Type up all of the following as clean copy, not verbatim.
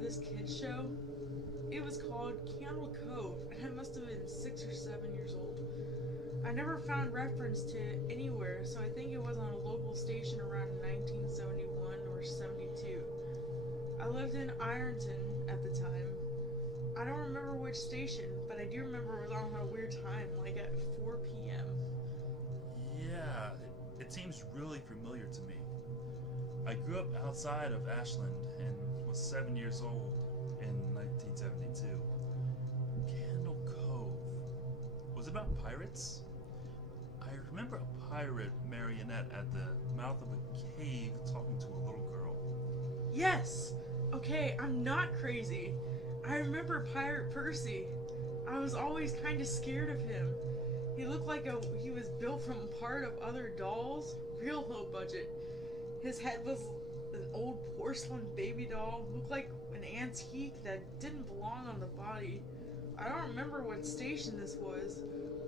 this kids show. It was called Candle Cove, and I must have been 6 or 7 years old. I never found reference to it anywhere, so I think it was on a local station around 1971 or 72. I lived in Ironton at the time. I don't remember which station, but I do remember it was on a weird time, like at 4 p.m. Yeah, it seems really familiar to me. I grew up outside of Ashland and was 7 years old in 1972. Candle Cove. Was it about pirates? I remember a pirate marionette at the mouth of a cave talking to a little girl. Yes! Okay, I'm not crazy. I remember Pirate Percy. I was always kind of scared of him. He looked like he was built from part of other dolls. Real low budget. His head was an old porcelain baby doll. Looked like an antique that didn't belong on the body. I don't remember what station this was.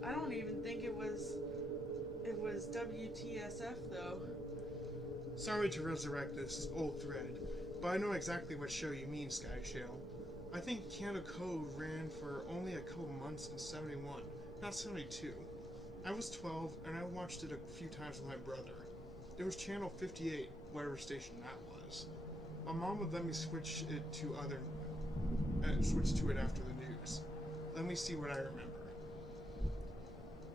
I don't even think it was WTSF though. Sorry to resurrect this old thread, but I know exactly what show you mean, Skyshale. I think Candle Cove ran for only a couple months in 71, not 72. I was 12 and I watched it a few times with my brother. It was channel 58, whatever station that was. My mom would let me switch to it after the news. Let me see what I remember.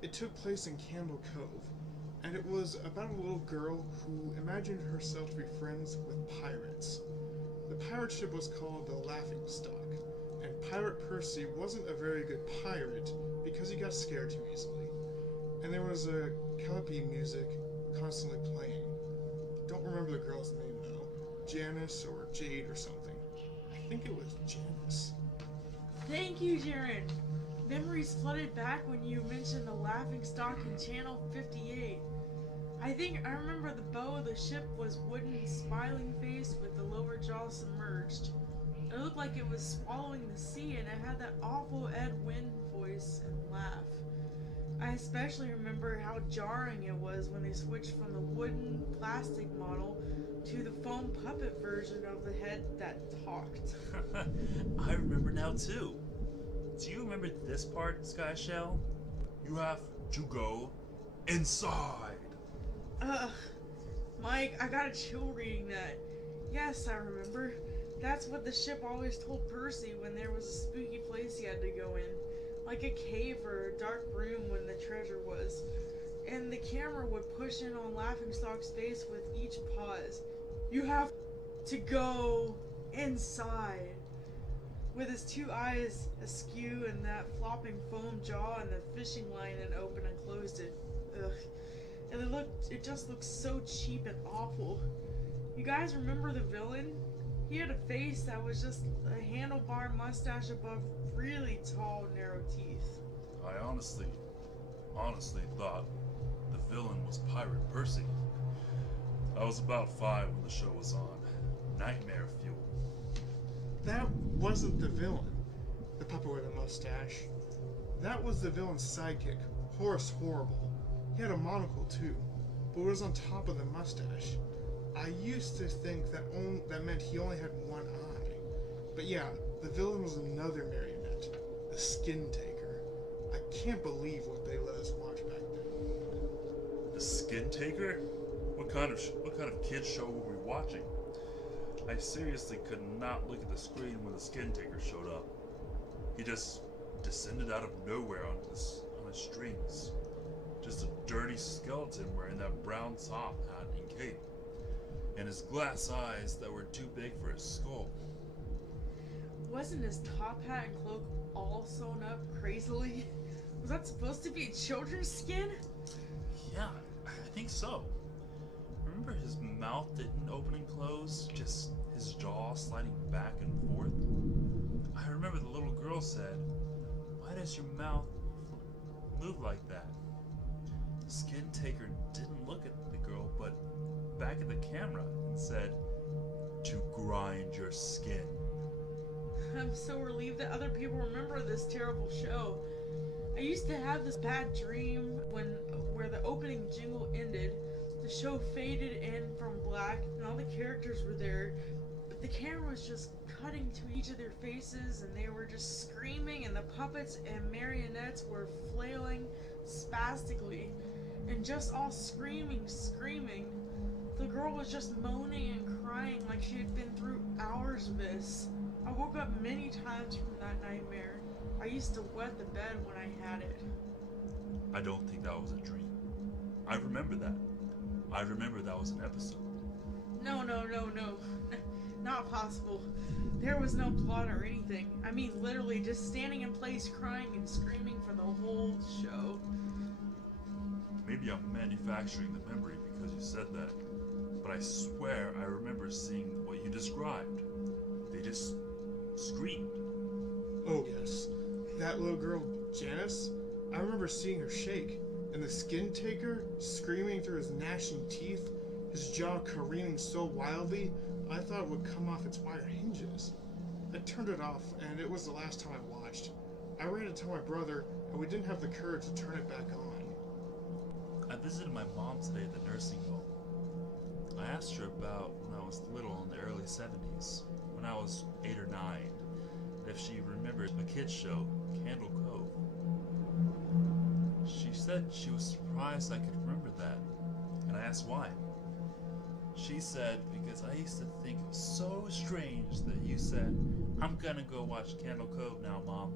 It took place in Candle Cove, and it was about a little girl who imagined herself to be friends with pirates. The pirate ship was called the Laughing Stock, and Pirate Percy wasn't a very good pirate because he got scared too easily. And there was a Calliope music constantly playing. Don't remember the girl's name though. Janice or Jade or something. I think it was Janice. Thank you, Jaren. Memories flooded back when you mentioned the Laughing Stock in Channel 58. I remember the bow of the ship was wooden, smiling face with the lower jaw submerged. It looked like it was swallowing the sea, and it had that awful Ed Wynn voice and laugh. I especially remember how jarring it was when they switched from the wooden plastic model to the foam puppet version of the head that talked. I remember now too. Do you remember this part, Skyshell? You have to go inside. Ugh. Mike, I got a chill reading that. Yes, I remember. That's what the ship always told Percy when there was a spooky place he had to go in. Like a cave or a dark room when the treasure was. And the camera would push in on Laughingstock's face with each pause. You have to go inside. With his two eyes askew and that flopping foam jaw and the fishing line that opened and closed it. Ugh. And it just looked so cheap and awful. You guys remember the villain? He had a face that was just a handlebar mustache above really tall, narrow teeth. I honestly thought the villain was Pirate Percy. I was about 5 when the show was on. Nightmare fuel. That wasn't the villain, the puppet with a mustache. That was the villain's sidekick, Horace Horrible. He had a monocle too, but it was on top of the mustache. I used to think that meant he only had one eye. But yeah, the villain was another marionette, the Skin Taker. I can't believe what they let us watch back then. The Skin Taker? What kind of kids show were we watching? I seriously could not look at the screen when the Skin Taker showed up. He just descended out of nowhere on his strings. Just a dirty skeleton wearing that brown top hat and cape. And his glass eyes that were too big for his skull. Wasn't his top hat and cloak all sewn up crazily? Was that supposed to be children's skin? Yeah, I think so. Remember his mouth didn't open and close? Just his jaw sliding back and forth? I remember the little girl said, "Why does your mouth move like that?" The Skin Taker didn't look at the girl, but back at the camera and said, "To grind your skin." I'm so relieved that other people remember this terrible show. I used to have this bad dream where the opening jingle ended, the show faded in from black, and all the characters were there, but the camera was just cutting to each of their faces, and they were just screaming, and the puppets and marionettes were flailing spastically, and just all screaming. The girl was just moaning and crying like she had been through hours of this. I woke up many times from that nightmare. I used to wet the bed when I had it. I don't think that was a dream. I remember that. I remember that was an episode. No. Not possible. There was no plot or anything. I mean, literally just standing in place, crying and screaming for the whole show. Maybe I'm manufacturing the memory because you said that. But I swear I remember seeing what you described. They just screamed. Oh, yes. That little girl, Janice, I remember seeing her shake, and the skin taker screaming through his gnashing teeth, his jaw careening so wildly, I thought it would come off its wire hinges. I turned it off, and it was the last time I watched. I ran to tell my brother, and we didn't have the courage to turn it back on. I visited my mom today at the nursing home. I asked her about when I was little in the early 70s, when I was 8 or 9, if she remembered a kid's show, Candle Cove. She said she was surprised I could remember that, and I asked why. She said because I used to think it was so strange that you said, "I'm gonna go watch Candle Cove now, Mom."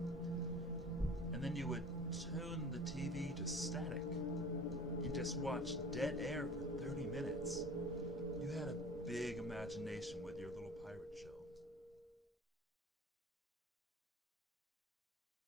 And then you would tune the TV to static. You just watched dead air for 30 minutes. You had a big imagination with